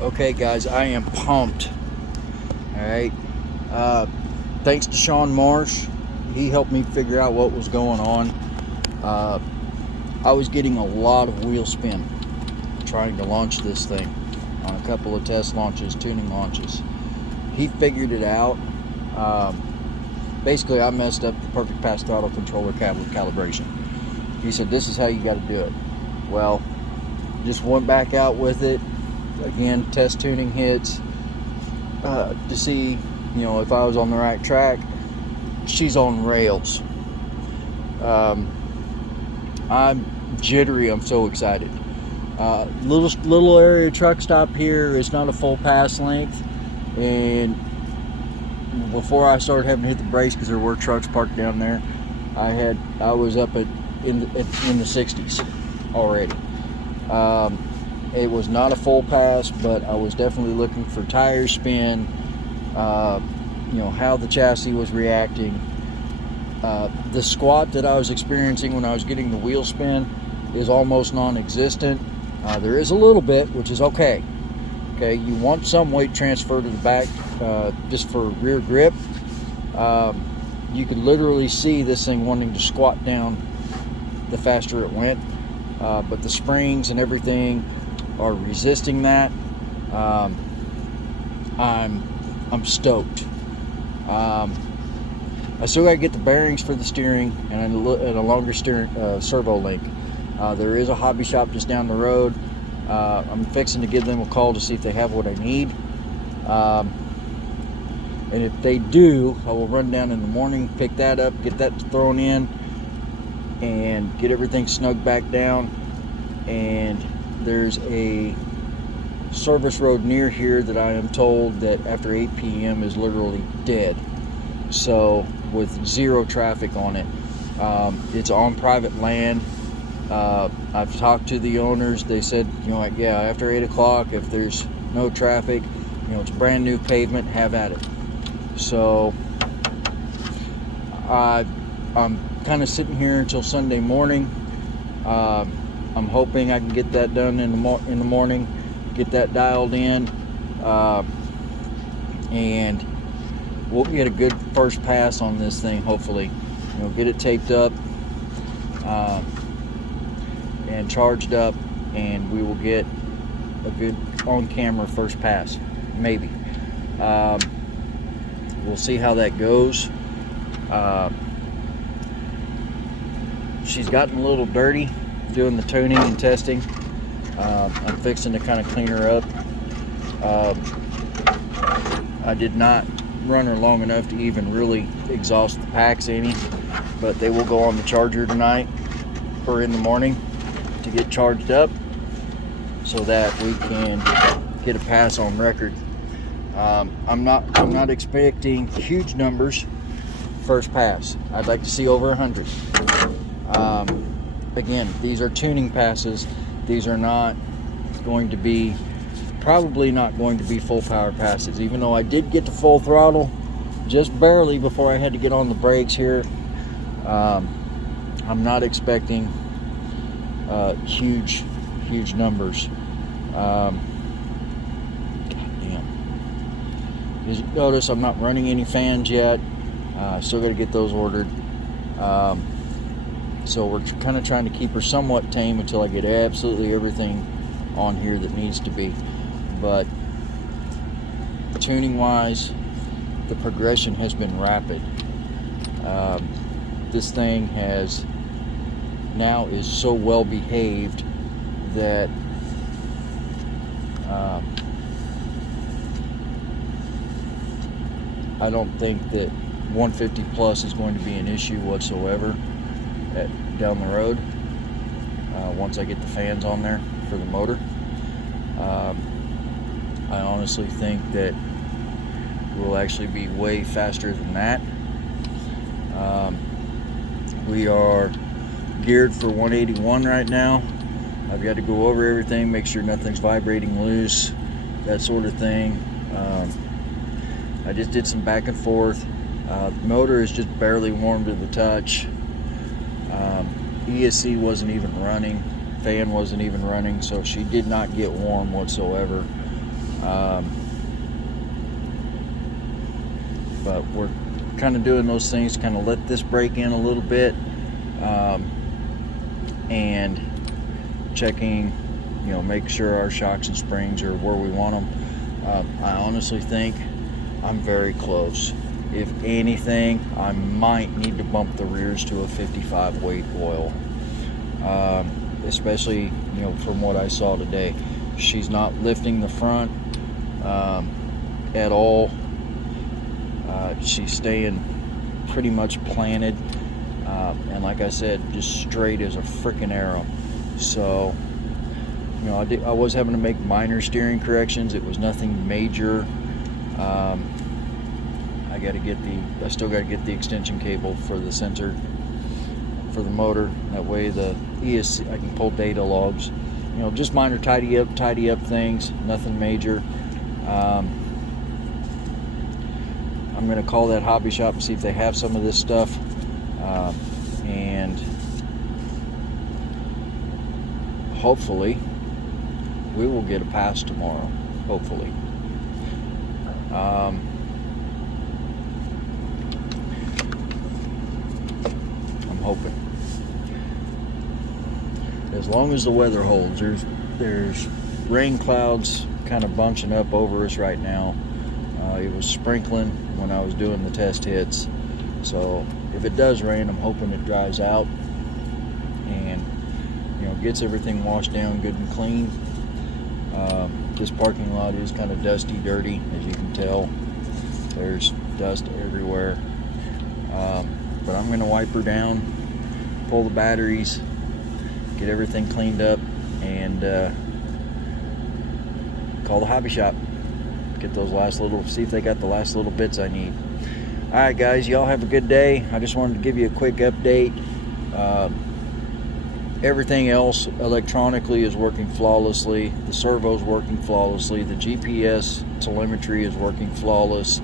Okay, guys, I am pumped. All right. Thanks to Sean Marsh, he helped me figure out what was going on. Uh, I was getting a lot of wheel spin trying to launch this thing on a couple of test launches, tuning launches. He figured it out. Basically, I messed up the perfect pass throttle controller calibration. He said, "This is how you got to do it." Well, just went back out with it again, test tuning hits to see, if I was on the right track. She's on rails. I'm jittery. I'm so excited. Little area truck stop here. It's not a full pass length, and before I started having to hit the brakes because there were trucks parked down there, I was up in the 60s already. It was not a full pass, but I was definitely looking for tire spin, how the chassis was reacting. The squat that I was experiencing when I was getting the wheel spin is almost non-existent. There is a little bit, which is okay. Okay, you want some weight transfer to the back just for rear grip. You could literally see this thing wanting to squat down the faster it went, but the springs and everything are resisting that. I'm stoked. I still got to get the bearings for the steering and a longer steering servo link. There is a hobby shop just down the road. I'm fixing to give them a call to see if they have what I need. And if they do, I will run down in the morning, pick that up, get that thrown in, and get everything snugged back down. And there's a service road near here that I am told that after 8 p.m. is literally dead. So with zero traffic on it. It's on private land. I've talked to the owners. They said, after 8 o'clock, if there's no traffic, it's brand new pavement, have at it. So I'm kind of sitting here until Sunday morning. I'm hoping I can get that done in the morning, get that dialed in, and we'll get a good first pass on this thing, hopefully. Get it taped up and charged up, and we will get a good on-camera first pass, maybe. We'll see how that goes. She's gotten a little dirty doing the tuning and testing. I'm fixing to kind of clean her up. I did not run her long enough to even really exhaust the packs any, but they will go on the charger tonight or in the morning to get charged up so that we can get a pass on record. I'm not expecting huge numbers first pass. I'd like to see over 100. Again, these are tuning passes. These are not going to be, probably not going to be full power passes, even though I did get to full throttle just barely before I had to get on the brakes here. I'm not expecting huge numbers. God damn. As you notice, I'm not running any fans yet. Still got to get those ordered. So we're kind of trying to keep her somewhat tame until I get absolutely everything on here that needs to be. But tuning wise, the progression has been rapid. This thing now is so well behaved that I don't think that 150 plus is going to be an issue whatsoever down the road once I get the fans on there for the motor. I honestly think that we'll actually be way faster than that. We are geared for 181 right now. I've got to go over everything, make sure nothing's vibrating loose, that sort of thing. I just did some back and forth. The motor is just barely warm to the touch. ESC wasn't even running, fan wasn't even running, so she did not get warm whatsoever. But we're kind of doing those things, kind of let this break in a little bit, and checking, make sure our shocks and springs are where we want them. I honestly think I'm very close. If anything, I might need to bump the rears to a 55 weight oil, especially from what I saw today. She's not lifting the front at all. She's staying pretty much planted, and like I said, just straight as a freaking arrow. So I was having to make minor steering corrections. It was nothing major. I still got to get the extension cable for the sensor for the motor. That way the ESC, I can pull data logs. Just minor tidy up things. Nothing major. I'm going to call that hobby shop and see if they have some of this stuff, and hopefully we will get a pass tomorrow. Hopefully. I'm hoping. As long as the weather holds. There's rain clouds kind of bunching up over us right now. It was sprinkling when I was doing the test hits, so if it does rain, I'm hoping it dries out and gets everything washed down good and clean. This parking lot is kind of dusty, dirty, as you can tell. There's dust everywhere, but I'm going to wipe her down, pull the batteries, get everything cleaned up, and call the hobby shop. Get those see if they got the last little bits I need. Alright guys, y'all have a good day. I just wanted to give you a quick update. Everything else electronically is working flawlessly. The servo's working flawlessly. The GPS telemetry is working flawless.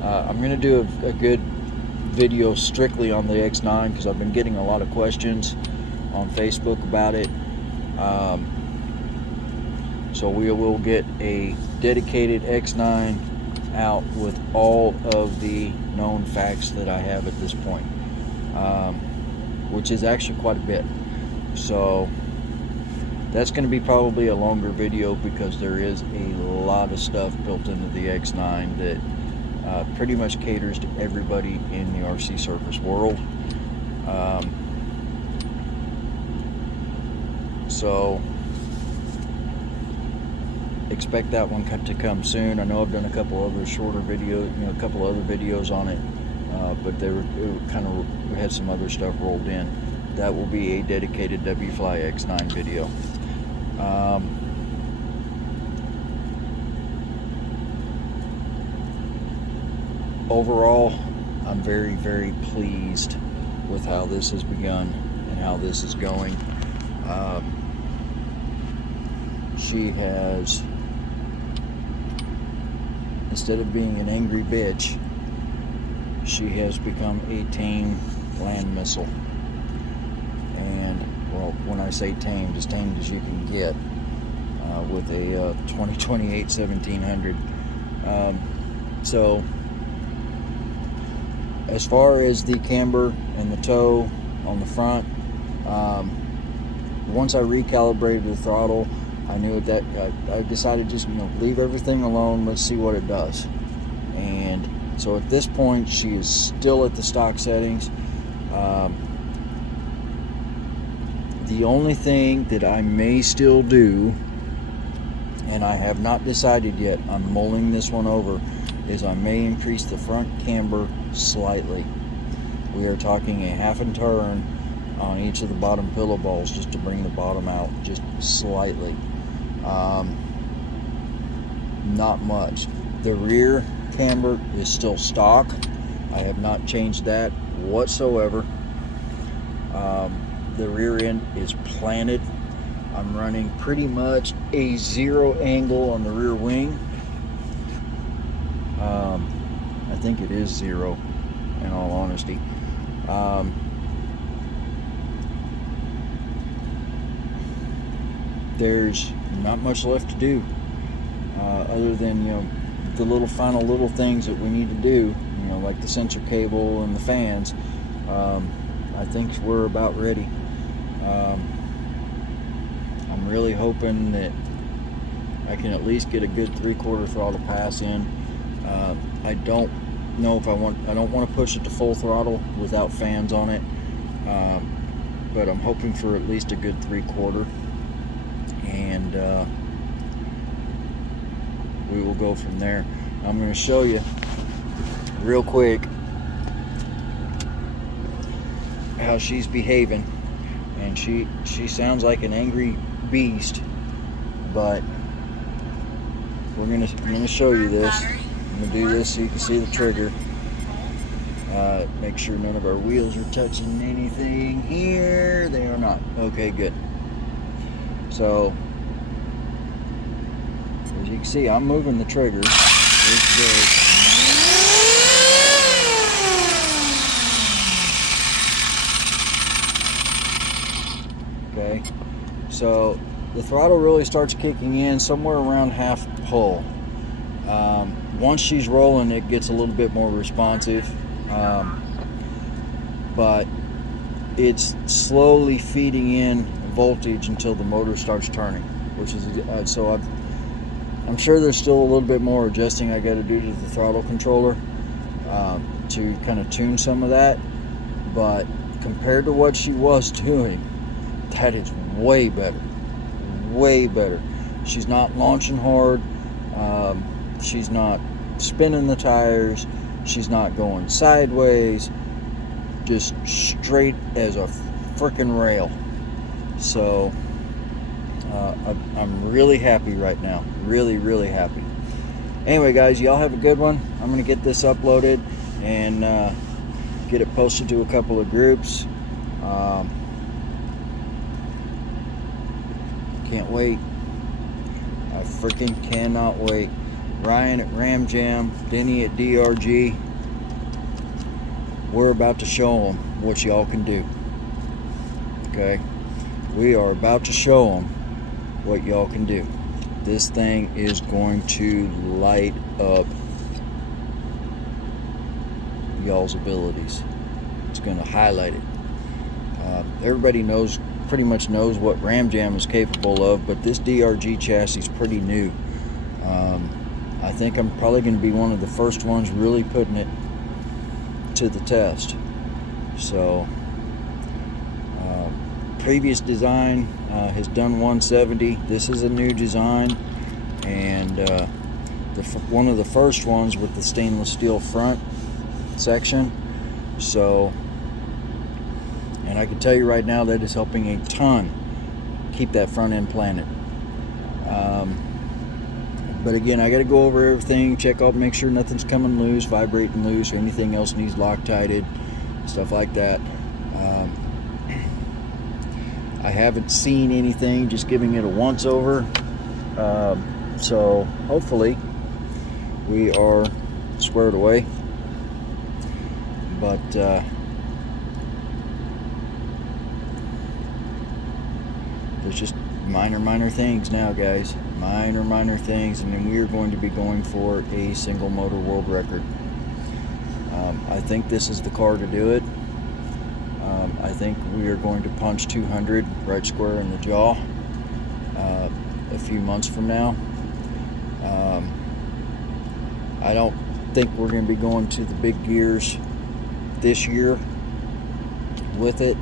I'm going to do a good video strictly on the X9 because I've been getting a lot of questions on Facebook about it. So we will get a dedicated X9 out with all of the known facts that I have at this point, which is actually quite a bit. So that's going to be probably a longer video because there is a lot of stuff built into the X9 that pretty much caters to everybody in the RC surface world. So expect that one to come soon. I know I've done a couple other shorter videos, a couple other videos on it, but we had some other stuff rolled in. That will be a dedicated WFly X9 video. Overall, I'm very, very pleased with how this has begun and how this is going. She has, instead of being an angry bitch, she has become a tame land missile. And, well, when I say tamed, as tamed as you can get with a 2028 1700. So, as far as the camber and the toe on the front, once I recalibrated the throttle, I knew that I decided just leave everything alone. Let's see what it does. And so at this point, she is still at the stock settings. The only thing that I may still do, and I have not decided yet, I'm mulling this one over, is I may increase the front camber slightly. We are talking a half a turn on each of the bottom pillow balls just to bring the bottom out just slightly. Not much. The rear camber is still stock. I have not changed that whatsoever. The rear end is planted. I'm running pretty much a 0 angle on the rear wing. I think it is 0 in all honesty. There's not much left to do. other than, you know, the final little things that we need to do, you know, like the sensor cable and the fans. I think we're about ready. I'm really hoping that I can at least get a good 3/4 throttle pass in. I don't know if I don't want to push it to full throttle without fans on it, but I'm hoping for at least a good 3/4, and we will go from there. I'm going to show you real quick how she's behaving, and she sounds like an angry beast, but I'm gonna show you this. I'm gonna do this so you can see the trigger. Make sure none of our wheels are touching anything here. They are not. Okay, good. So as you can see, I'm moving the trigger. It's good. Okay, so the throttle really starts kicking in somewhere around half pull. Once she's rolling, it gets a little bit more responsive, but it's slowly feeding in voltage until the motor starts turning, which is so I'm sure there's still a little bit more adjusting I got to do to the throttle controller to kind of tune some of that, but compared to what she was doing, that is way better. Way better. She's not launching hard. She's not spinning the tires. She's not going sideways. Just straight as a freaking rail. So I'm really happy right now. Really, really happy. Anyway, guys, y'all have a good one. I'm gonna get this uploaded and get it posted to a couple of groups. Can't wait. I freaking cannot wait. Ryan at Ram Jam, Denny at DRG. We're about to show them what y'all can do. Okay? We are about to show them what y'all can do. This thing is going to light up y'all's abilities. It's going to highlight it. Everybody pretty much knows what Ram Jam is capable of, but this DRG chassis is pretty new. I think I'm probably going to be one of the first ones really putting it to the test. So previous design has done 170. This is a new design, and one of the first ones with the stainless steel front section. So, and I can tell you right now that is helping a ton keep that front end planted. But again, I got to go over everything, check out, make sure nothing's coming loose, vibrating loose, or anything else needs Loctited, stuff like that. I haven't seen anything, just giving it a once over. So hopefully we are squared away. But there's just minor things now, guys. Minor things, and then we are going to be going for a single motor world record. I think this is the car to do it. I think we are going to punch 200 right square in the jaw a few months from now. I don't think we're going to be going to the big gears this year with it,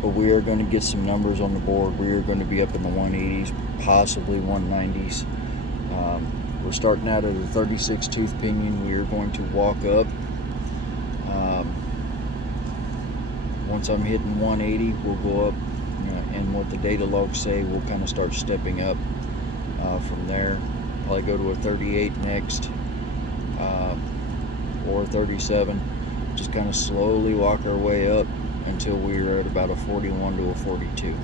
but we are going to get some numbers on the board. We are going to be up in the 180s, possibly 190s. We're starting out at a 36 tooth pinion. We are going to walk up. Once I'm hitting 180, we'll go up, and what the data logs say, we'll kind of start stepping up from there. Probably go to a 38 next, or a 37. Just kind of slowly walk our way up until we're at about a 41 to a 42.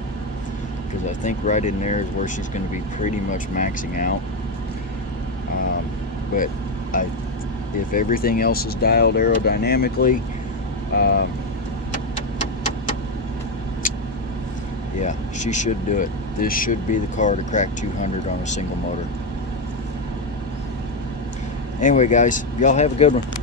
Because I think right in there is where she's going to be pretty much maxing out. But if everything else is dialed aerodynamically, yeah, she should do it. This should be the car to crack 200 on a single motor. Anyway, guys, y'all have a good one.